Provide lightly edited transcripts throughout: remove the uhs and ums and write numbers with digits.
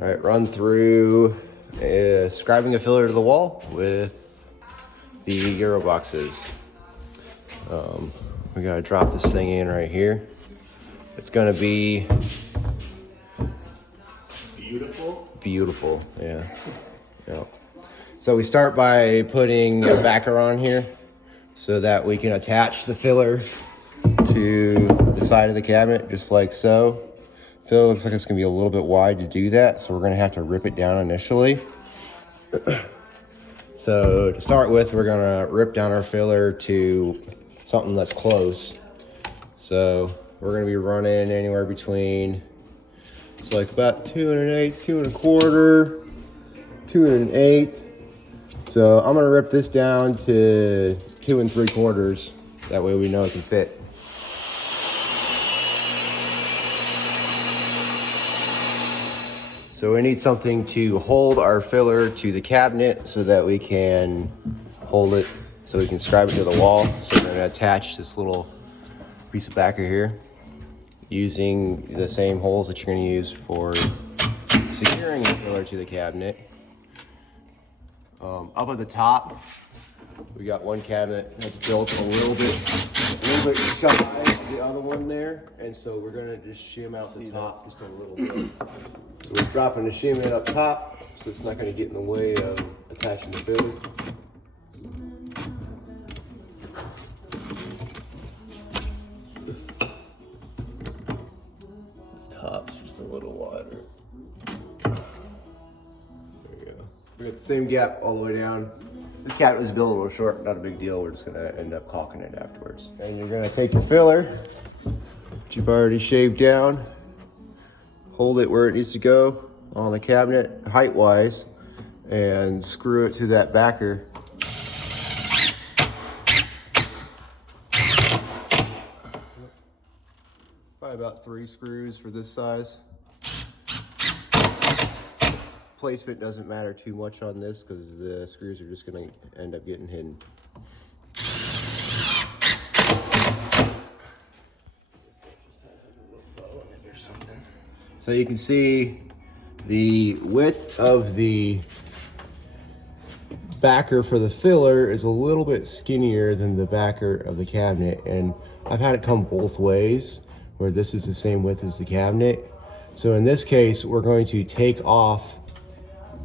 All right, run through scribing a filler to the wall with the Euro boxes. We gotta drop this thing in right here. It's gonna be beautiful, yeah. So we start by putting a backer on here so that we can attach the filler to the side of the cabinet, just like so. Filler looks like it's gonna be a little bit wide to do that, so we're gonna have to rip it down initially. So to start with, we're gonna rip down our filler to something that's close. So we're gonna be running anywhere between, it's like about 2 1/8, 2 1/4, 2 1/8. So I'm gonna rip this down to 2 3/4. That way we know it can fit. So we need something to hold our filler to the cabinet so that we can hold it, so we can scribe it to the wall. So we're gonna attach this little piece of backer here using the same holes that you're gonna use for securing the filler to the cabinet. Up at the top, we got one cabinet that's built a little bit shy of the other one there, and so we're gonna just shim out the top just a little bit. So we're dropping the shim in up top, so it's not gonna get in the way of attaching the filler. This top's just a little wider. There we go. We got the same gap all the way down. This cabinet was built a little short, not a big deal. We're just gonna end up caulking it afterwards. And you're gonna take your filler, which you've already shaved down, hold it where it needs to go on the cabinet, height-wise, and screw it to that backer. Probably about 3 screws for this size. Placement doesn't matter too much on this because the screws are just going to end up getting hidden. So you can see the width of the backer for the filler is a little bit skinnier than the backer of the cabinet, and I've had it come both ways where this is the same width as the cabinet. So in this case, we're going to take off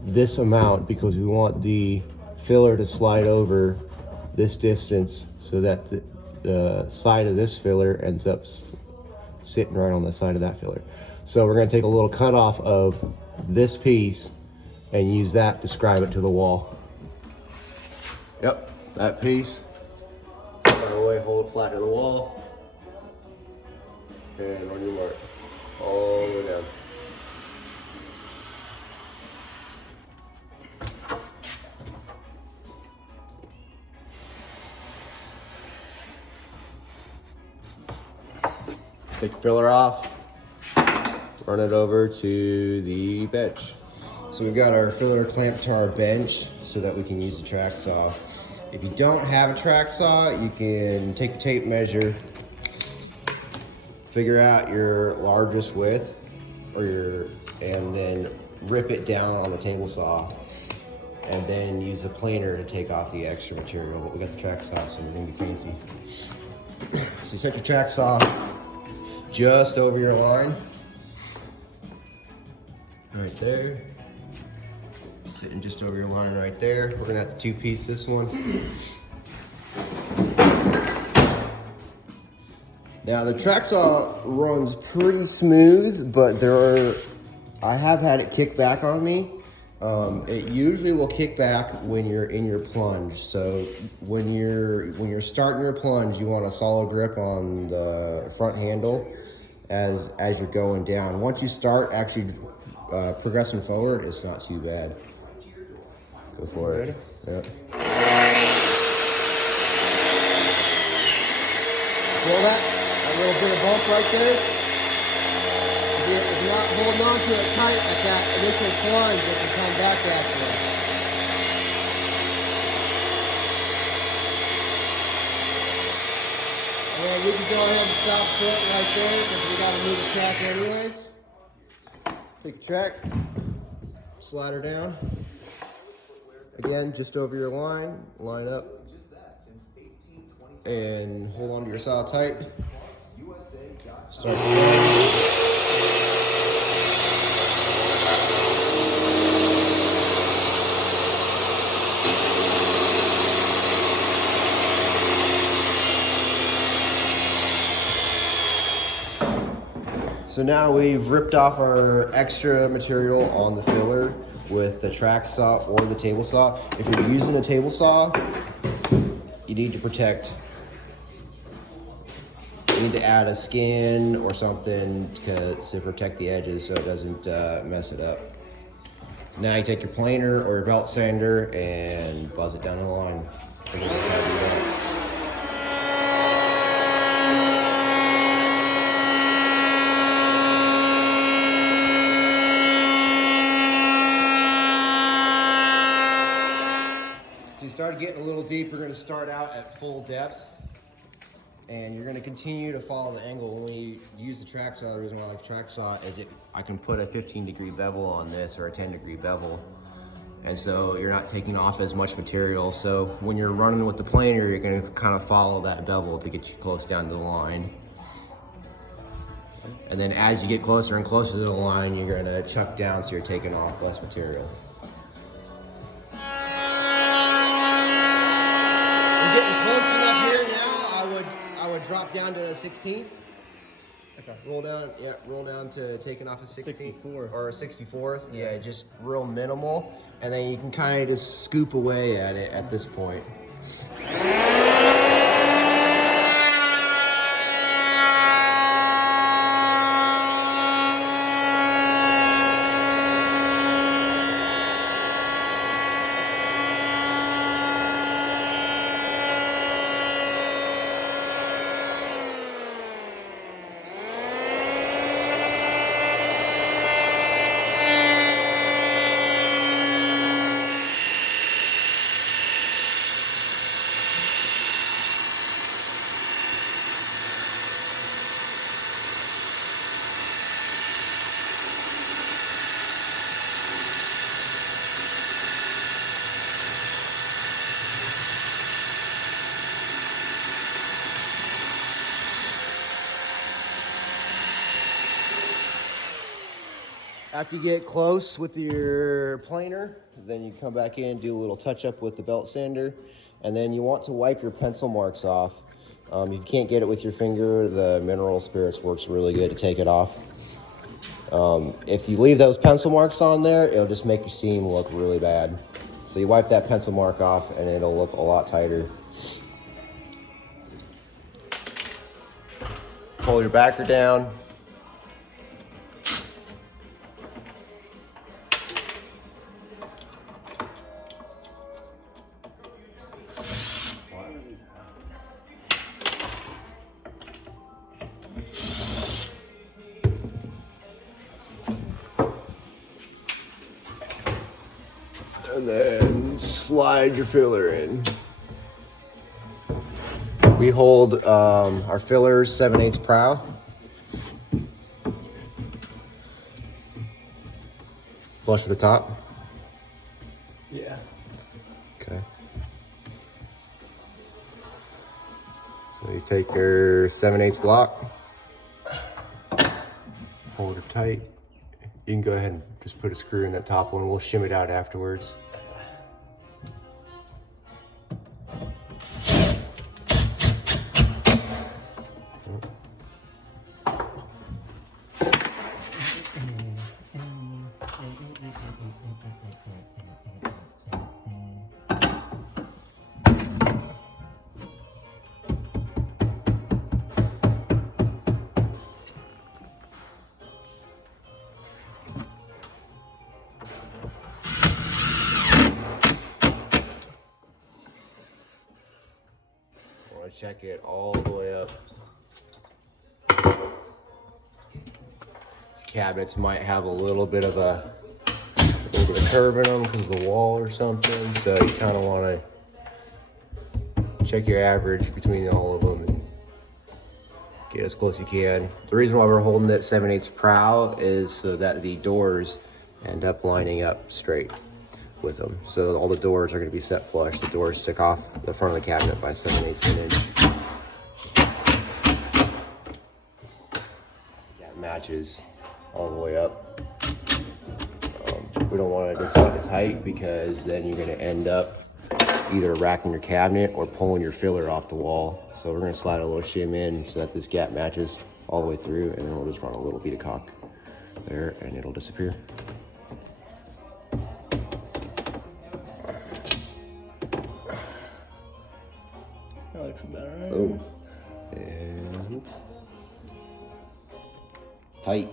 this amount because we want the filler to slide over this distance so that the side of this filler ends up sitting right on the side of that filler. So we're going to take a little cut off of this piece and use that to scribe it to the wall. Yep, that piece. Start away, hold it flat to the wall, and on your mark, all the way down. Take the filler off, run it over to the bench. So we've got our filler clamped to our bench so that we can use the track saw. If you don't have a track saw, you can take a tape measure, figure out your largest width, and then rip it down on the table saw, and then use a planer to take off the extra material. But we got the track saw, so we're gonna be fancy. So you set your track saw just over your line, right there, sitting just over your line right there. We're gonna have to 2-piece this one. Now the track saw runs pretty smooth, but I have had it kick back on me. It usually will kick back when you're in your plunge. So when you're starting your plunge, you want a solid grip on the front handle as you're going down. Once you start actually progressing forward, it's not too bad. Go for it. Yep. Feel that? A little bit of bump right there. If you're not holding on to it tight like that initial plunge, it can come back after it. And we can go ahead and stop it right there because we got to move the track anyways. Big track. Slide her down. Again, just over your line, line up, and hold on to your saw tight. Start the line. So now we've ripped off our extra material on the filler with the track saw or the table saw. If you're using a table saw, you need to protect. You need to add a skin or something to protect the edges so it doesn't mess it up. Now you take your planer or your belt sander and buzz it down the line. So you start getting a little deep, you're going to start out at full depth. And you're going to continue to follow the angle. When you use the track saw, the reason why I like track saw is I can put a 15-degree bevel on this or a 10-degree bevel. And so you're not taking off as much material. So when you're running with the planer, you're going to kind of follow that bevel to get you close down to the line. And then as you get closer and closer to the line, you're going to chuck down so you're taking off less material. We're getting close enough here now. I would drop down to 16th. Okay. Roll down to taking off a 16th 64 or a 64th. Yeah, just real minimal, and then you can kind of just scoop away at it at this point. After you get close with your planer, then you come back in, do a little touch up with the belt sander, and then you want to wipe your pencil marks off. If you can't get it with your finger, the mineral spirits works really good to take it off. If you leave those pencil marks on there, it'll just make your seam look really bad. So you wipe that pencil mark off and it'll look a lot tighter. Pull your backer down. And then slide your filler in. We hold our fillers 7/8 prow. Flush with the top? Yeah. Okay. So you take your 7/8 block, hold it tight. You can go ahead and just put a screw in that top one. We'll shim it out afterwards. Check it all the way up. These cabinets might have a little bit of a curve in them because of the wall or something, so you kind of want to check your average between all of them and get as close as you can. The reason why we're holding that 7/8 prow is so that the doors end up lining up straight with them. So all the doors are going to be set flush. The doors stick off the front of the cabinet by 7/8 of an inch. That matches all the way up. We don't want to just suck it tight because then you're going to end up either racking your cabinet or pulling your filler off the wall. So we're going to slide a little shim in so that this gap matches all the way through, and then we'll just run a little bead of caulk there and it'll disappear. That looks better. Boom. And tight.